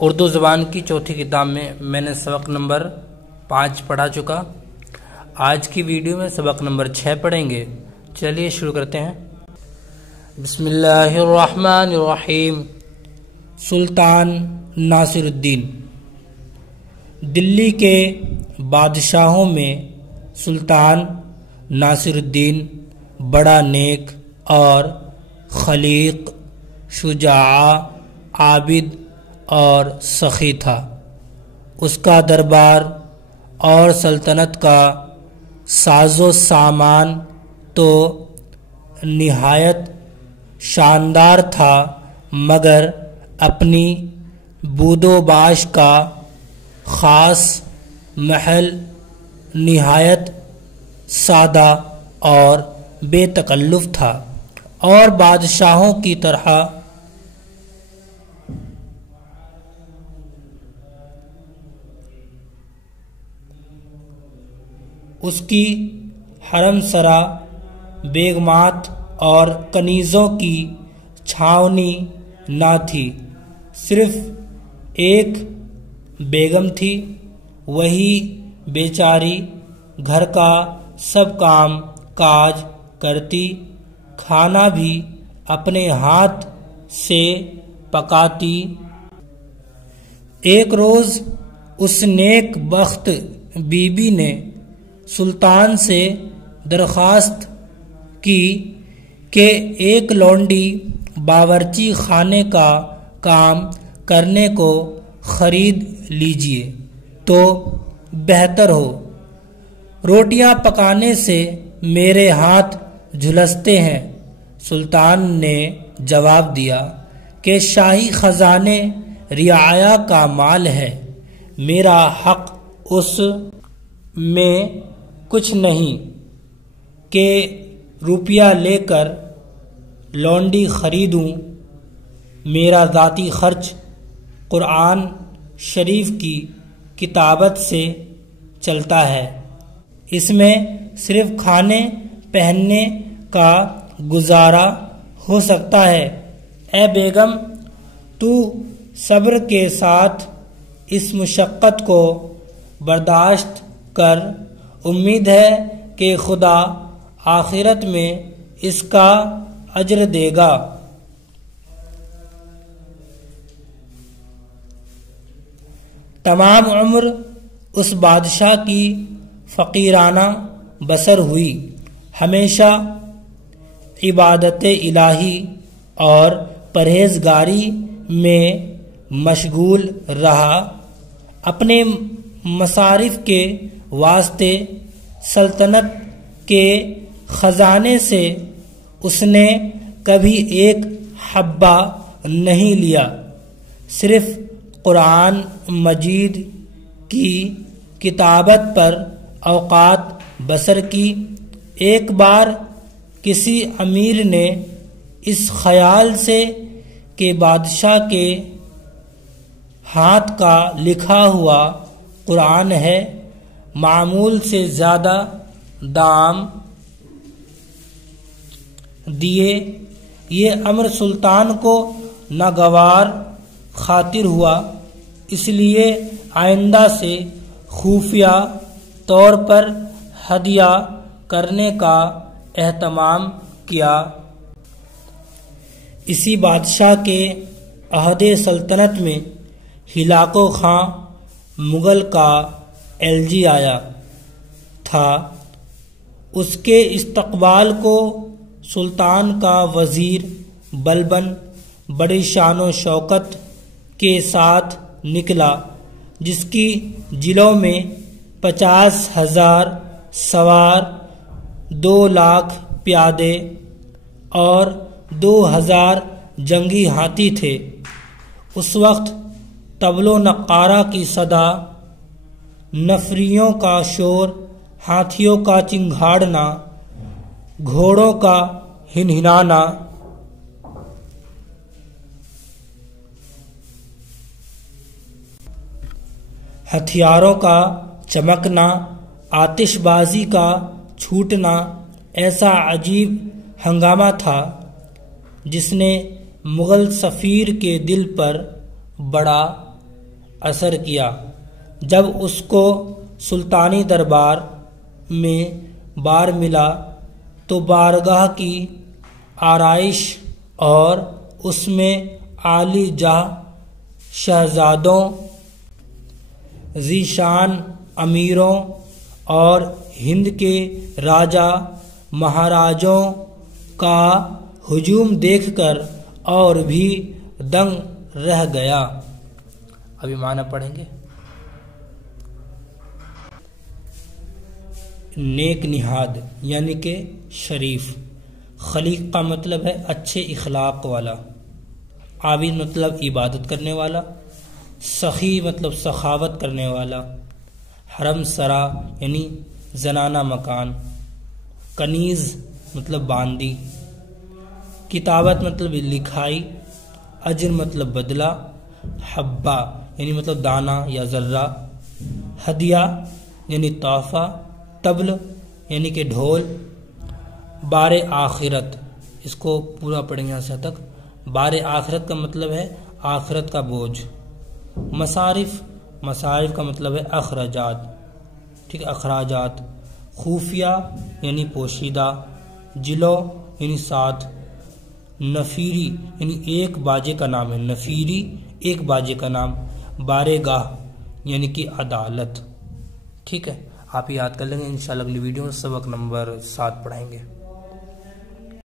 اردو زبان کی چوتھی کتاب میں نے سبق نمبر 5 پڑھا چکا۔ آج کی ویڈیو میں سبق نمبر 6 پڑھیں گے۔ چلیے شروع کرتے ہیں۔ بسم اللہ الرحمن الرحیم۔ سلطان ناصر الدین۔ دلی کے بادشاہوں میں سلطان ناصر الدین بڑا نیک اور خلیق، شجاع، عابد اور سخی تھا۔ اس کا دربار اور سلطنت کا ساز و سامان تو نہایت شاندار تھا، مگر اپنی بود و باش کا خاص محل نہایت سادہ اور بے تکلف تھا، اور بادشاہوں کی طرح اس کی حرم سرا بیگمات اور کنیزوں کی چھاونی نہ تھی، صرف ایک بیگم تھی، وہی بیچاری گھر کا سب کام کاج کرتی، کھانا بھی اپنے ہاتھ سے پکاتی۔ ایک روز اس نیک بخت بی بی نے سلطان سے درخواست کی کہ ایک لونڈی باورچی خانے کا کام کرنے کو خرید لیجیے تو بہتر ہو، روٹیاں پکانے سے میرے ہاتھ جھلستے ہیں۔ سلطان نے جواب دیا کہ شاہی خزانے رعایا کا مال ہے، میرا حق اس میں کچھ نہیں کہ روپیہ لے کر لونڈی خریدوں، میرا ذاتی خرچ قرآن شریف کی کتابت سے چلتا ہے، اس میں صرف کھانے پہننے کا گزارا ہو سکتا ہے۔ اے بیگم، تو صبر کے ساتھ اس مشقت کو برداشت کر، امید ہے کہ خدا آخرت میں اس کا اجر دے گا۔ تمام عمر اس بادشاہ کی فقیرانہ بسر ہوئی، ہمیشہ عبادت الہی اور پرہیزگاری میں مشغول رہا۔ اپنے مصارف کے واسطے سلطنت کے خزانے سے اس نے کبھی ایک حبہ نہیں لیا، صرف قرآن مجید کی کتابت پر اوقات بسر کی۔ ایک بار کسی امیر نے اس خیال سے کہ بادشاہ کے ہاتھ کا لکھا ہوا قرآن ہے، معمول سے زیادہ دام دیے۔ یہ امر سلطان کو ناگوار خاطر ہوا، اس لیے آئندہ سے خفیہ طور پر ہدیہ کرنے کا اہتمام کیا۔ اسی بادشاہ کے عہد سلطنت میں ہلاکو خاں مغل کا ایلچی آیا تھا۔ اس کے استقبال کو سلطان کا وزیر بلبن بڑی شان و شوکت کے ساتھ نکلا، جس کی جلوں میں 50,000 سوار، 2 لاکھ پیادے اور 2,000 جنگی ہاتھی تھے۔ اس وقت طبل و نقارہ کی صدا، نفریوں کا شور، ہاتھیوں کا چنگھاڑنا، گھوڑوں کا ہنہنانا، ہتھیاروں کا چمکنا، آتش بازی کا چھوٹنا ایسا عجیب ہنگامہ تھا جس نے مغل سفیر کے دل پر بڑا اثر کیا جب اس کو سلطانی دربار میں بار ملا تو بارگاہ کی آرائش اور اس میں عالی جاہ شہزادوں، ذیشان امیروں اور ہند کے راجا مہاراجوں کا ہجوم دیکھ کر اور بھی دنگ رہ گیا۔ ابھی معنی پڑھیں گے۔ نیک نہاد یعنی کہ شریف، خلیق کا مطلب ہے اچھے اخلاق والا، عابد مطلب عبادت کرنے والا، سخی مطلب سخاوت کرنے والا، حرم سرا یعنی زنانہ مکان، کنیز مطلب باندی، کتابت مطلب لکھائی، اجر مطلب بدلہ، حبہ یعنی مطلب دانہ یا ذرہ، ہدیہ یعنی تحفہ، طبل یعنی کہ ڈھول، بار آخرت، اس کو پورا پڑھیں گے یہاں تک۔ بار آخرت کا مطلب ہے آخرت کا بوجھ۔ مصارف، مصارف کا مطلب ہے اخراجات، ٹھیک ہے، اخراجات۔ خفیہ یعنی پوشیدہ، جلو یعنی ساتھ، نفیری یعنی ایک باجے کا نام ہے، نفیری ایک باجے کا نام، بارگاہ یعنی کہ عدالت، ٹھیک ہے۔ آپ یاد کر لیں گے، انشاءاللہ اگلی ویڈیو میں سبق نمبر 7 پڑھائیں گے۔